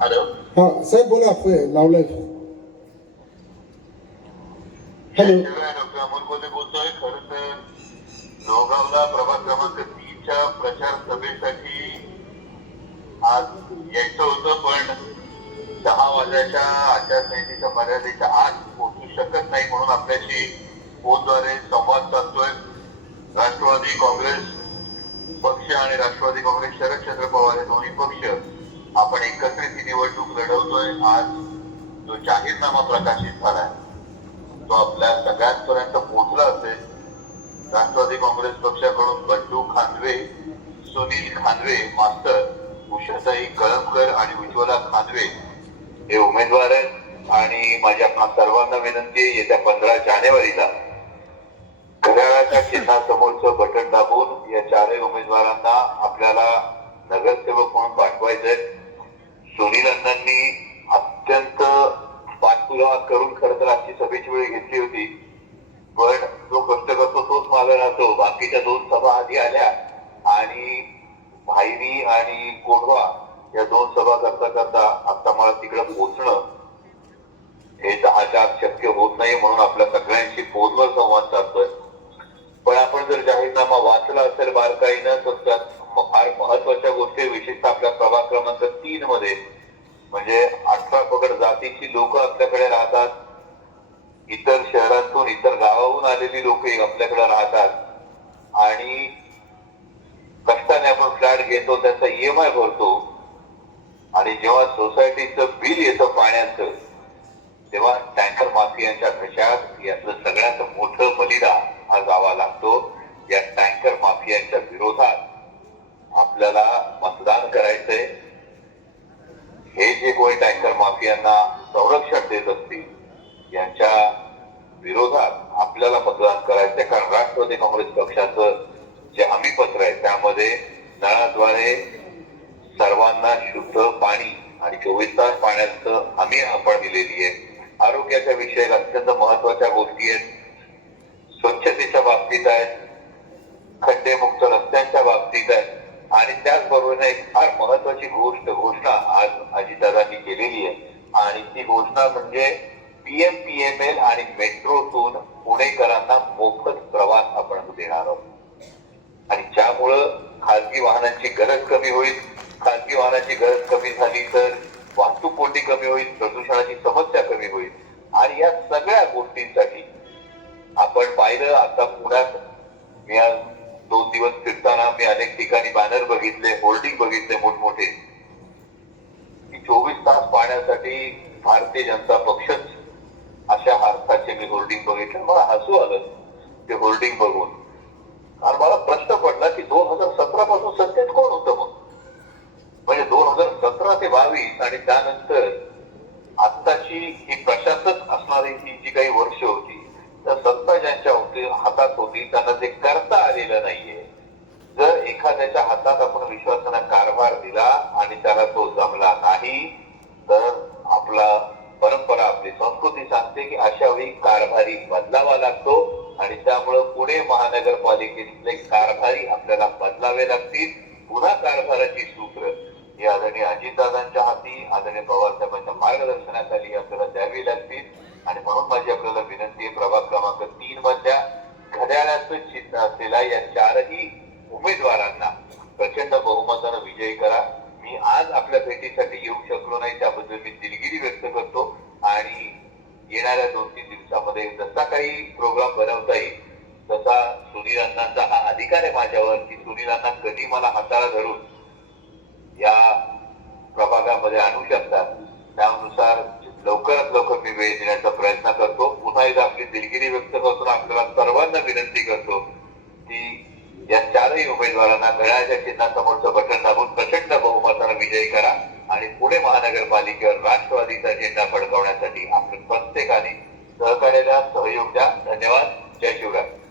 Hello हा साहेब बोला लावलाय हॅलो डॉक्टर अमोल कोल्हे बोलतोय खर तर प्रभाग क्रमांक तीनच्या प्रचार सभेसाठी आज यायचं होतं पण दहा वाजल्याच्या आचारसंहितेच्या मर्यादेच्या आत पोहोचू शकत नाही म्हणून आपल्याशी फोनद्वारे संवाद साधतोय राष्ट्रवादी काँग्रेस पक्ष आणि राष्ट्रवादी काँग्रेस शरदचंद्र पवार हे दोन्ही पक्ष आपण एकत्रित ही निवडणूक लढवतोय. आज जो जाहीरनामा प्रकाशित झालाय तो आपल्या सगळ्यांपर्यंत पोहोचला असेल. राष्ट्रवादी काँग्रेस पक्षाकडून बंडू खानवे सुनील खानवे मास्तर उषाताई कळमकर आणि उज्ज्वला खानवे हे उमेदवार आहेत. आणि माझ्या सर्वांना विनंती आहे येत्या पंधरा जानेवारीला घड्याळाच्या चिन्हासमोरचं बटन दाबून या चारही उमेदवारांना आपल्याला नगरसेवक म्हणून पाठवायचंय. सुनील अण्णांनी अत्यंत पाठपुरावा करून खर तर आजची सभेची वेळ घेतली होती. पण जो कष्ट करतो तोच मागे राहतो. बाकीच्या दोन सभा आधी आल्या आणि भाईनी आणि कोंढवा या दोन सभा करता करता आता मला तिकडे पोहोचणं हे दहाच्या शक्य होत नाही म्हणून आपल्या फार महत्त्वाच्या गोष्टी विशेषतः आपल्या प्रभाग क्रमांक तीन मध्ये. म्हणजे अठरा पगड जातीची लोक आपल्याकडे राहतात. इतर शहरांतून इतर गावाहून आलेली लोक आपल्याकडे राहतात. आणि कष्टाने आपण फ्लॅट घेतो त्याचा ईएमआय भरतो. आणि जेव्हा सोसायटीचं बिल येतं पाण्याचं तेव्हा टँकर माफियांच्या घशात यातलं सगळ्यात मोठं बलिदान हा जावा लागतो या टँकर माफियांच्या विरोधात आपल्याला मतदान करायचंय हे जे कोणी टँकर माफियांना संरक्षण देत असतील यांच्या विरोधात आपल्याला मतदान करायचंय. कारण राष्ट्रवादी काँग्रेस पक्षाचं जे हमीपत्र आहे त्यामध्ये नळाद्वारे सर्वांना शुद्ध पाणी आणि चोवीस तास पाण्याचं हमी आपण दिलेली आहे. आरोग्याच्या विषयात अत्यंत महत्त्वाच्या गोष्टी आहेत. स्वच्छतेच्या बाबतीत आहेत. खड्डेमुक्त रस्त्यांच्या बाबतीत आहे आणि त्याचबरोबर एक फार महत्वाची गोष्ट घोषणा आज अजितदादांनी केलेली आहे. आणि ती घोषणा म्हणजे पीएम पीएमएल आणि मेट्रोतून पुणेकरांना मोफत प्रवास आपण देणार आहोत. आणि ज्यामुळं खासगी वाहनांची गरज कमी होईल. खासगी वाहनाची गरज कमी झाली तर वाहतूक कोंडी कमी होईल प्रदूषणाची समस्या कमी होईल. आणि या सगळ्या गोष्टींसाठी आपण पाहिलं आता पुण्यात मी आज दोन दिवस बघितले होल्डिंग बघितले मोठमोठे. चोवीस तास पाण्यासाठी भारतीय जनता पक्षच अशा अर्थाचे मी होल्डिंग बघितले. मला हसू आलं ते होल्डिंग बघून. कारण मला प्रश्न पडला की दोन हजार सतरा पासून सत्तेत कोण होतं मग? म्हणजे दोन हजार सतरा ते बावीस आणि त्यानंतर आत्ताची ही प्रशासक असणारी ही जी काही वर्ष होती तर सत्ता ज्यांच्या होती हातात होती त्यांना ते करता आलेलं नाहीये जर एखाद्याच्या हातात आपण विश्वासानं कारभार दिला आणि त्याला तो जमला नाही तर आपला परंपरा आपली संस्कृती सांगते की अशा वेळी कारभारी बदलावा लागतो आणि त्यामुळं पुणे महानगरपालिकेतले कारभारी आपल्याला बदलावे लागतील. पुन्हा कारभाराची सूत्र. ही आदरणीय अजितदादांच्या हाती आदरणीय पवार साहेबांच्या येणाऱ्या दोन तीन दिवसामध्ये जसा काही प्रोग्राम बनवता येईल तसा सुनील अण्णांचा हा अधिकार आहे माझ्यावर की सुनील अण्णा कधी मला हाताळा धरून या प्रभागामध्ये आणू शकतात. त्यानुसार लवकरात लवकर मी वेळ देण्याचा प्रयत्न करतो. पुन्हा एकदा आपली दिलगिरी व्यक्त करतो आपल्याला सर्वांना विनंती करतो की या चारही उमेदवारांना घड्याळाच्या चिन्हासमोरचं बटन दाबून प्रचंड बहुमतानं विजयी करा. आणि पुणे महानगरपालिकेवर राष्ट्रवादीचा झेंडा फडकवण्यासाठी आपण प्रत्येकाने सहकार्याला सहयोग द्या. धन्यवाद. जय शिवराय.